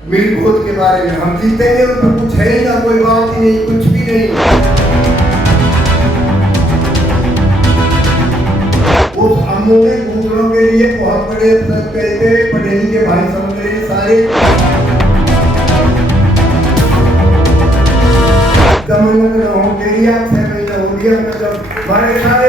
मिल खोद के बारे में हम जीतेंगे, उनमें कुछ है ही ना, कोई बात ही नहीं, कुछ भी नहीं। वो हमने दूसरों के लिए बहुत बड़े कहते पटेली के भाई समझ रहे सारे हो गया, 6 महीना हो गया, मतलब हमारे सारे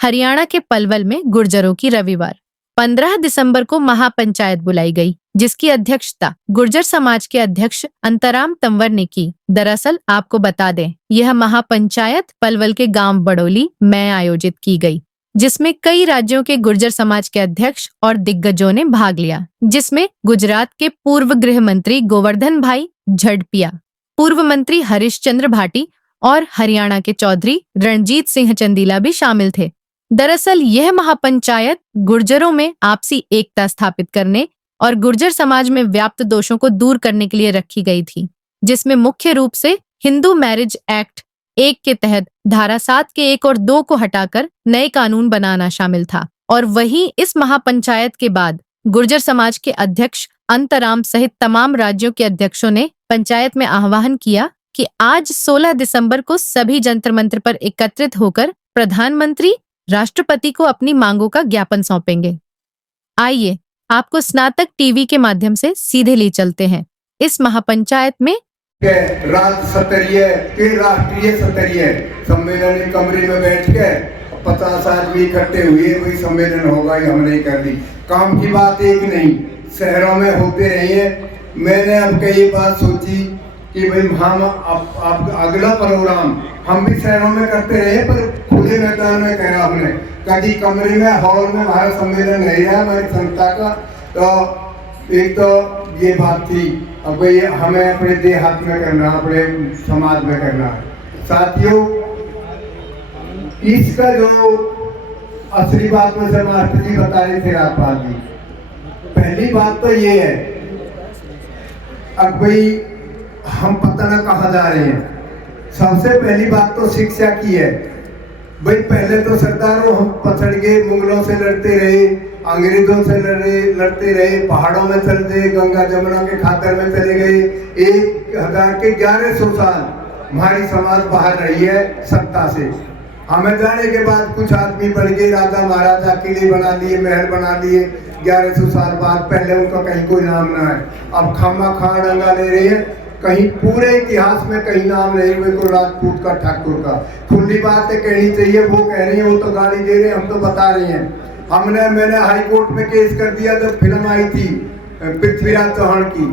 हरियाणा के पलवल में गुर्जरों की रविवार 15 दिसंबर को महापंचायत बुलाई गई, जिसकी अध्यक्षता गुर्जर समाज के अध्यक्ष अंतराम तंवर ने की। दरअसल आपको बता दें, यह महापंचायत पलवल के गांव बड़ोली में आयोजित की गई, जिसमें कई राज्यों के गुर्जर समाज के अध्यक्ष और दिग्गजों ने भाग लिया, जिसमें गुजरात के पूर्व गृह मंत्री गोवर्धन भाई झड़पिया, पूर्व मंत्री हरीश चंद्र भाटी और हरियाणा के चौधरी रणजीत सिंह चंदीला भी शामिल थे। दरअसल यह महापंचायत गुर्जरों में आपसी एकता स्थापित करने और गुर्जर समाज में व्याप्त दोषों को दूर करने के लिए रखी गई थी, जिसमें मुख्य रूप से हिंदू मैरिज एक्ट 1 के तहत धारा 7 के 1 और 2 को हटाकर नए कानून बनाना शामिल था। और वहीं इस महापंचायत के बाद गुर्जर समाज के अध्यक्ष अंतराम सहित तमाम राज्यों के अध्यक्षों ने पंचायत में आह्वान किया कि आज 16 दिसंबर को सभी जंतर मंत्र पर एकत्रित होकर प्रधानमंत्री राष्ट्रपति को अपनी मांगों का ज्ञापन सौंपेंगे। आइए आपको स्नातक टीवी के माध्यम से सीधे ले चलते हैं इस महापंचायत में। राज्य स्तरीय के राष्ट्रीय स्तरीय सम्मेलन कमरे में बैठ के 50 आदमी इकट्ठे हुए, वही सम्मेलन होगा, हम नहीं कर दी। काम की बात एक नहीं, शहरों में होते रही है। मैंने अब कई बात सोची कि भाई हम अब अगला प्रोग्राम हम भी शहरों में करते रहे, पर खुले मैदान में करा हमने, कभी कमरे में हॉल में हमारा सम्मेलन नहीं रहा हमारी संस्था का। तो एक तो ये बात थी, अब भाई हमें अपने देहात में करना, अपने समाज में करना। साथियों, इसका जो असली बात में से मास्टर जी बता रहे थे राजपाल जी, पहली बात तो ये है, अब भाई हम पता न कहाँ जा रहे हैं। सबसे पहली बात तो शिक्षा की है। भाई पहले तो सरदारों हम पछड़ गए, मुगलों से लड़ते रहे, अंग्रेजों से लड़ते रहे, पहाड़ों में चल गए, गंगा जमुना के खातर में चले गए। 1100 साल हमारी समाज बाहर रही है सत्ता से। हमें जाने के बाद कुछ आदमी बढ़ गए, राजा महाराजा किले बना लिए, महल बना लिए। 1100 साल बाद पहले उनका कहीं कोई नाम ना है। अब खामा खां डंगा ले रहे हैं, कहीं पूरे इतिहास में कहीं नाम नहीं हुए को राजपूत का, ठाकुर का। खुली बात है, कहनी चाहिए, वो कह रही है, वो तो गाली दे रहे हैं, हम तो बता रहे हैं। मैंने हाई कोर्ट में केस कर दिया जब फिल्म आई थी पृथ्वीराज चौहान की,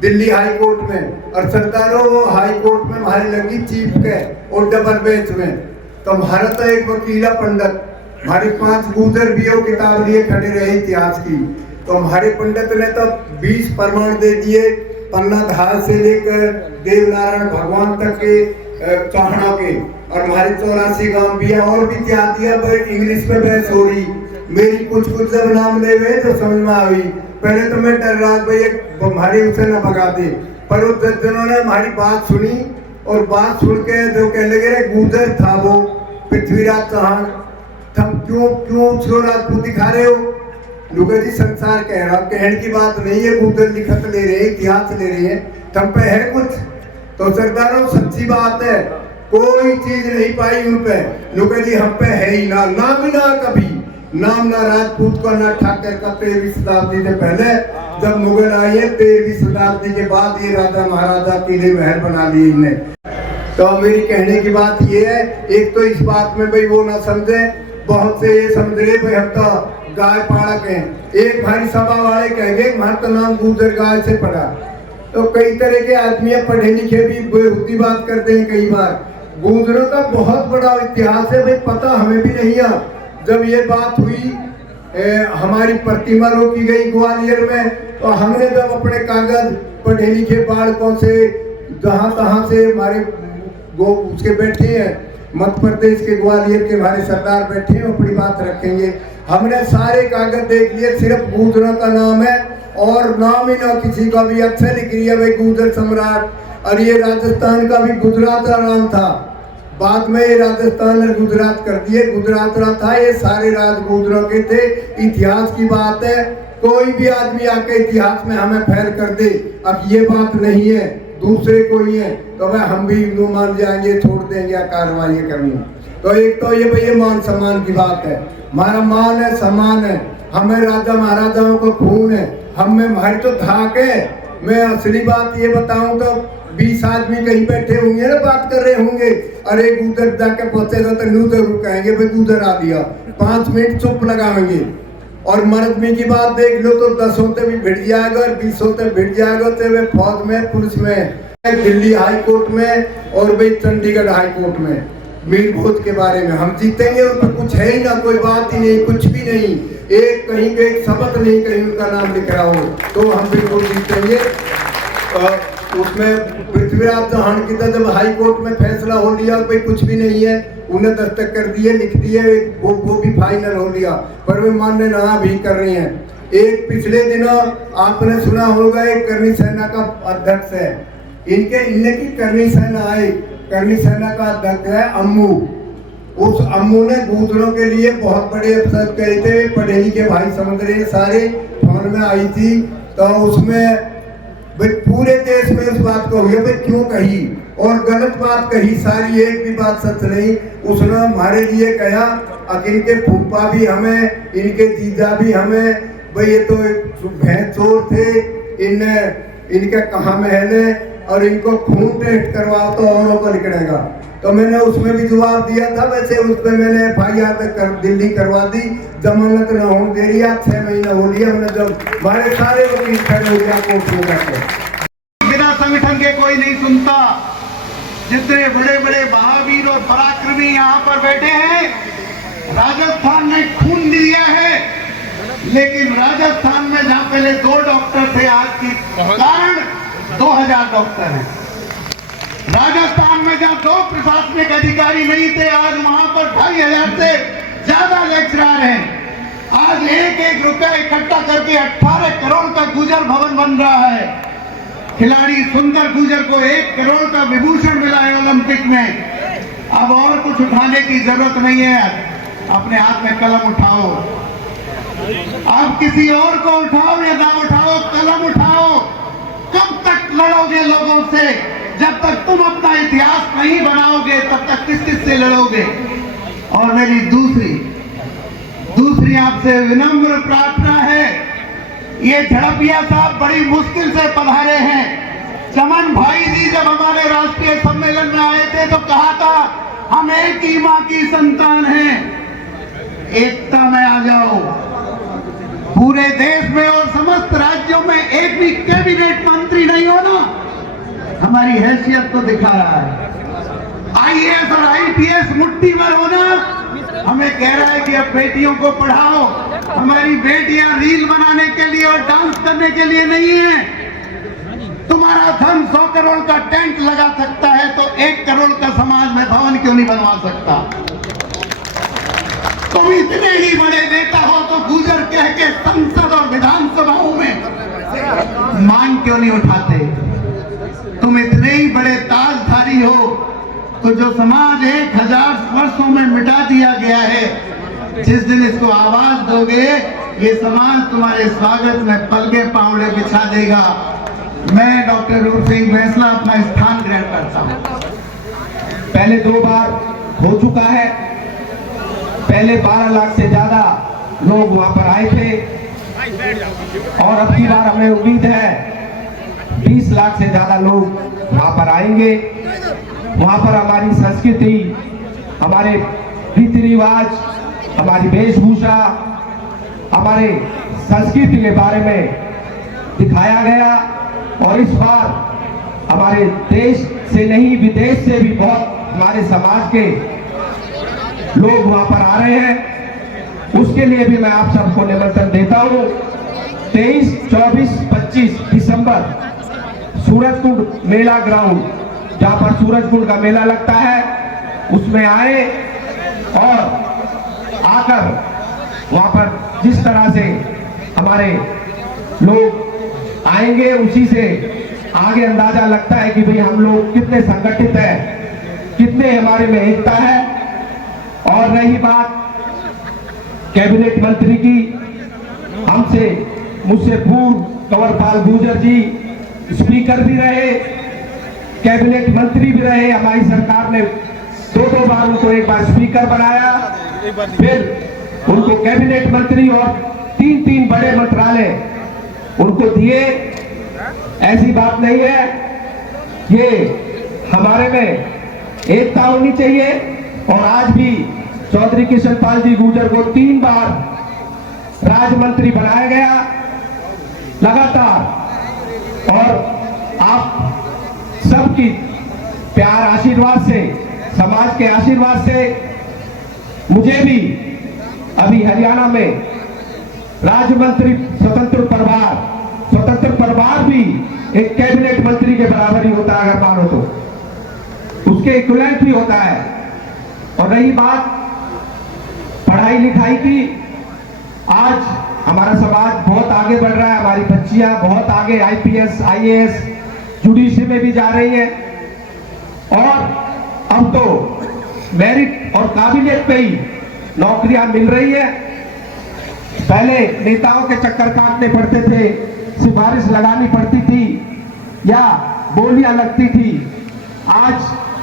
दिल्ली हाई कोर्ट में। और सरदारों हाई कोर्ट में हमारी लगी चीफ के और डबल बेंच में। तो हमारा तो एक वकीला पंडित, हमारे 5 गुजर भी हो किताब लिए खड़े रहे इतिहास की। तो हमारे पंडित ने तो 20 प्रमाण दे दिए, पन्ना धार से लेकर देवनारायण भगवान तक के चाहना के। और हमारे 84 गांव भी है, और भी क्या दिया, इंग्लिश में बहस हो रही। मेरी कुछ जब नाम ले हुए तो समझ में आई। पहले तो मैं डर रहा भाई हमारी उसे न भगा दे, पर उस जिन्होंने हमारी बात सुनी और बात सुन के जो कहने लगे गुजर था वो पृथ्वीराज चौहान, तुम क्यों उसको राजपूत दिखा रहे हो? लुगा जी संसार कह रहा, कहने की बात नहीं है, गूगल लिखत ले रहे, इतिहास ले रहे हैं, तुम पे है कुछ? तो सरदारों सच्ची बात है, कोई चीज नहीं पाई उन पे। लुगा जी हम पे है ही ना, नाम ही ना, कभी नाम ना राजपूत का ना ठाकर का। 13वीं शताब्दी से पहले जब मुगल आए, 13वीं शताब्दी के बाद ये राजा महाराजा किले महल बना लिए इनने। तो मेरी कहने की बात ये है, एक तो इस बात में भाई वो ना समझे, बहुत से ये समझ रहे भाई हम तो गाय पालक हैं। एक भाई सभा वाले कहेंगे हमारा तो नाम गुजर गाय से पड़ा। तो कई तरह के आदमी पढ़े लिखे भी बेहुदी बात करते हैं कई बार। गुजरों का बहुत बड़ा इतिहास है भाई, पता हमें भी नहीं है। जब ये बात हुई हमारी प्रतिमा रोकी गई ग्वालियर में, तो हमने जब अपने कागज पढ़े लिखे बालकों से जहाँ तहाँ से हमारे उसके बैठे हैं, मध्य प्रदेश के ग्वालियर के हमारे सरदार बैठे हैं, अपनी बात रखेंगे। हमने सारे कागज देख लिए, सिर्फ गुजरों का नाम है और नाम ही ना किसी का भी। अच्छा लिख रही है भाई गुजर सम्राट, और ये राजस्थान का भी गुजरात का नाम था, बाद में ये राजस्थान और गुजरात कर दिए। गुजरात रहा था, ये सारे राजगुजरों के थे। इतिहास की बात है, कोई भी आदमी आके इतिहास में हमें फेल कर दे, अब ये बात नहीं है, दूसरे कोई है तो वह हम भी यूं मान जाएंगे, छोड़ देंगे कार्रवाई करनी। तो एक तो ये भाई मान सम्मान की बात है, हमारा मान है, सम्मान है, हमें राजा महाराजाओं को खून है, हम में हमारी तो धाक है। मैं असली बात ये बताऊं तो 20 आदमी कहीं बैठे होंगे ना, बात कर रहे होंगे, अरे उधर जाके पहुंचेगा तो न्यू जरूर कहेंगे भाई उधर आ दिया, 5 मिनट चुप लगाएंगे। और मर्दमी की बात देख लो तो 10 होते भी भिड़ जाएगा और 20 होते भिड़ जाएगा, तो वे फौज में, पुलिस में, दिल्ली हाई कोर्ट में और भाई चंडीगढ़ हाई कोर्ट में मीर भोज के बारे में हम जीतेंगे। उन पर कुछ है ही ना, कोई बात ही नहीं, कुछ भी नहीं, एक कहीं के एक शब्द नहीं कहीं उनका नाम लिख रहा हो, तो हम बिल्कुल जीतेंगे। उसमें पृथ्वीराज चौहान की तो जब हाई कोर्ट में फैसला हो लिया, कोई कुछ भी नहीं है, उन्हें दस्तक कर दिए, लिख दिए, वो भी फाइनल हो लिया, पर वे मानने ना भी कर रही हैं। एक पिछले दिनों आपने सुना होगा, एक करनी सेना का अध्यक्ष है, इनकी करनी सेना आई, करनी सेना का अध्यक्ष है अम्मू। उस अम्मू ने गुजरों के लिए बहुत बड़े अफसर कहे थे, पढ़े लिखे भाई समझ रहे सारे, फोन में आई थी, तो उसमें भाई पूरे देश में इस बात को हुई, भाई क्यों कही और गलत बात कही, सारी एक भी बात सच नहीं। उसने हमारे लिए कहा, इनके फूफा भी हमें, इनके जीजा भी हमें, भाई ये तो भैंस चोर थे, इनके कहाँ महल है और इनको खून टेस्ट करवाओ तो औरों को निकलेगा। तो मैंने उसमें भी जवाब दिया था, वैसे उसमें मैंने FIR दिल्ली करवा दी, जमानत न होने दे रही, 6 महीना हो लिया, हमने जब हमारे सारे वकील खड़े हो गया कोर्ट में जाकर। बिना संगठन के कोई नहीं सुनता। जितने बड़े बड़े महावीर और पराक्रमी यहाँ पर बैठे हैं, राजस्थान ने खून दिया है, लेकिन राजस्थान में जहाँ पहले 2 डॉक्टर थे, आज के कारण 2000 डॉक्टर हैं। राजस्थान में जहाँ 2 प्रशासनिक अधिकारी नहीं थे, आज वहां पर 2500 से ज्यादा लेक्चरर हैं। आज 1-1 रुपया इकट्ठा करके 18 करोड़ का गुर्जर भवन बन रहा है। खिलाड़ी सुंदर गुर्जर को 1 करोड़ का विभूषण मिला है ओलंपिक में। अब और कुछ उठाने की जरूरत नहीं है, अपने हाथ में कलम उठाओ, अब किसी और को उठाओ या ना उठाओ, कलम उठाओ। कब तक लड़ोगे लोगों से? जब तक तुम अपना इतिहास नहीं बनाओगे तब तक किस से लड़ोगे? और मेरी दूसरी आपसे विनम्र प्रार्थना है, ये झड़पिया साहब बड़ी मुश्किल से पधारे हैं। चमन भाई जी जब हमारे राष्ट्रीय सम्मेलन में आए थे तो कहा था हम एक ही मां की संतान हैं, एकता में आ जाओ। पूरे देश में और समस्त राज्यों में एक भी कैबिनेट मंत्री नहीं होना हमारी हैसियत को दिखा रहा है। IAS और IPS मुट्ठी भर होना हमें कह रहा है कि अब बेटियों को पढ़ाओ। हमारी बेटियां रील बनाने के लिए और डांस करने के लिए नहीं है। तुम्हारा धन 100 करोड़ का टेंट लगा सकता है तो 1 करोड़ का समाज में भवन क्यों नहीं बनवा सकता? तुम इतने ही बड़े नेता हो तो गुर्जर कह के संसद और विधानसभाओं में मान क्यों नहीं उठाते? तुम इतने ही बड़े ताजधारी हो तो जो समाज 1000 वर्षों में मिटा दिया गया है, जिस दिन इसको आवाज दोगे ये समाज तुम्हारे स्वागत में पलके पांवड़े बिछा देगा। मैं डॉक्टर रूप सिंह बैसला अपना स्थान ग्रहण करता हूँ। पहले 2 बार हो चुका है, पहले 12 लाख से ज्यादा लोग वहां पर आए थे और अब की बार हमें उम्मीद है 20 लाख से ज्यादा लोग वहां पर आएंगे। वहां पर हमारी संस्कृति, हमारे रीति रिवाज, हमारी वेशभूषा, हमारे संस्कृति के बारे में दिखाया गया और इस बार हमारे देश से नहीं विदेश से भी बहुत हमारे समाज के लोग वहां पर आ रहे हैं। उसके लिए भी मैं आप सबको निमंत्रण देता हूं। 23, 24, 25 दिसंबर सूरजकुंड मेला ग्राउंड, जहां पर सूरजकुंड का मेला लगता है, उसमें आए और आकर वहां पर जिस तरह से हमारे लोग आएंगे उसी से आगे अंदाजा लगता है कि भाई हम लोग कितने संगठित हैं, कितने इतने हमारे में एकता है। और रही बात कैबिनेट मंत्री की, मुझसे पूर्व कंवरपाल गुर्जर जी स्पीकर भी रहे, कैबिनेट मंत्री भी रहे। हमारी सरकार ने दो बार उनको, एक बार स्पीकर बनाया, फिर उनको कैबिनेट मंत्री और 3 बड़े मंत्रालय उनको दिए। ऐसी बात नहीं है, ये हमारे में एकता होनी चाहिए। और आज भी चौधरी किशनपाल जी गुर्जर को 3 बार राज्य मंत्री बनाया गया लगातार। और आप सबकी प्यार आशीर्वाद से, समाज के आशीर्वाद से मुझे भी अभी हरियाणा में राज्य मंत्री स्वतंत्र प्रभार भी एक कैबिनेट मंत्री के बराबर ही होता है, अगर मानो तो उसके इक्विवेलेंट भी होता है। और रही बात पढ़ाई लिखाई की, आज हमारा समाज बहुत आगे बढ़ रहा है, हमारी बच्चियां बहुत आगे IPS IAS जुडिशरी में भी जा रही हैं। और अब तो मेरिट और काबिलियत पे ही नौकरियां मिल रही है। पहले नेताओं के चक्कर काटने पड़ते थे, सिफारिश लगानी पड़ती थी या बोलियां लगती थी। आज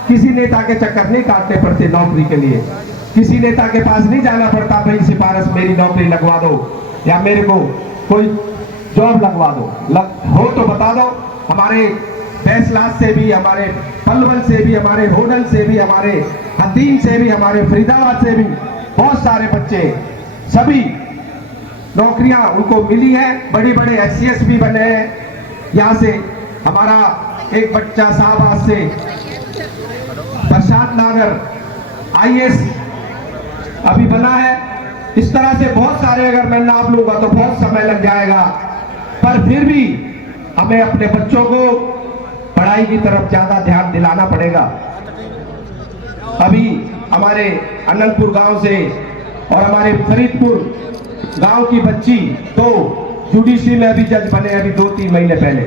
किसी नेता के चक्कर नहीं काटने पड़ते नौकरी के लिए, किसी नेता के पास नहीं जाना पड़ता, भाई सिफारिश मेरी नौकरी लगवा दो या मेरे को कोई जॉब लगवा दो, हो तो बता दो। हमारे फैसलात से भी, हमारे पलवल से भी, हमारे होडल से भी, हमारे हतीम से भी, हमारे फरीदाबाद से भी बहुत सारे बच्चे, सभी नौकरियां उनको मिली है। बड़े बड़े SCS भी बने हैं। यहाँ से हमारा एक बच्चा शाहबाद से प्रशांत नागर IAS अभी बना है। इस तरह से बहुत सारे, अगर मैं नाम लूंगा तो बहुत समय लग जाएगा, पर फिर भी हमें अपने बच्चों को पढ़ाई की तरफ ज्यादा ध्यान दिलाना पड़ेगा। अभी हमारे अनंतपुर गांव से और हमारे फरीदपुर गांव की बच्ची तो जुडिशरी में अभी जज बने, अभी 2-3 महीने पहले।